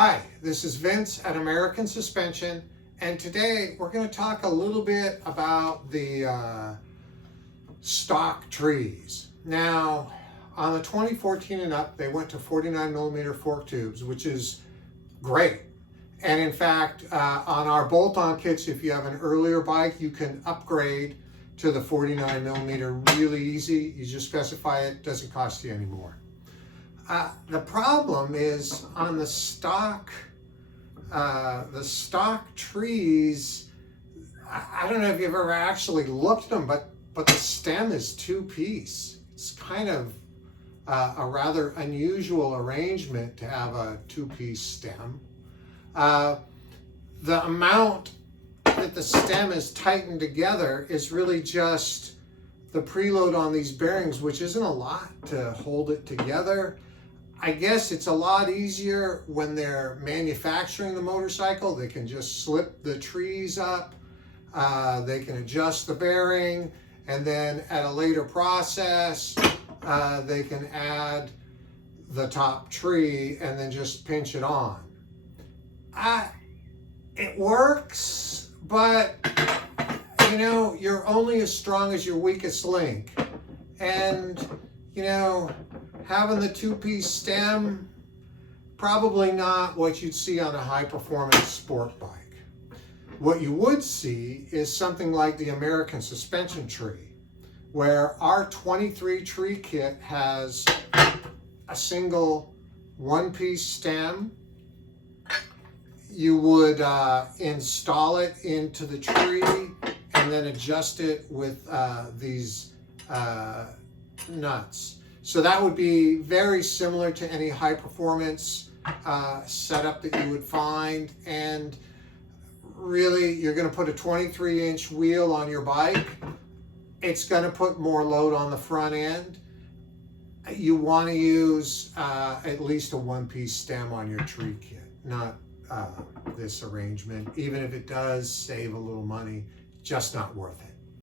Hi, this is Vince at American Suspension, and today we're going to talk a little bit about the stock trees. Now, on the 2014 and up, they went to 49mm fork tubes, which is great. And in fact, on our bolt-on kits, if you have an earlier bike, you can upgrade to the 49mm really easy. You just specify it, doesn't cost you any more. The problem is on the stock trees. I don't know if you've ever actually looked at them, but the stem is two-piece. It's kind of a rather unusual arrangement to have a two-piece stem. The amount that the stem is tightened together is really just the preload on these bearings, which isn't a lot to hold it together. I guess it's a lot easier when they're manufacturing the motorcycle. They can just slip the trees up, they can adjust the bearing, and then at a later process, they can add the top tree and then just pinch it on. It works, but you know, you're only as strong as your weakest link. And you know, having the two-piece stem, probably not what you'd see on a high-performance sport bike. What you would see is something like the American Suspension tree, where our 23 tree kit has a single one-piece stem. You would install it into the tree and then adjust it with these nuts. So that would be very similar to any high performance setup that you would find. And really, you're going to put a 23-inch wheel on your bike. It's going to put more load on the front end. You want to use at least a one-piece stem on your tree kit, not this arrangement. Even if it does save a little money, just not worth it.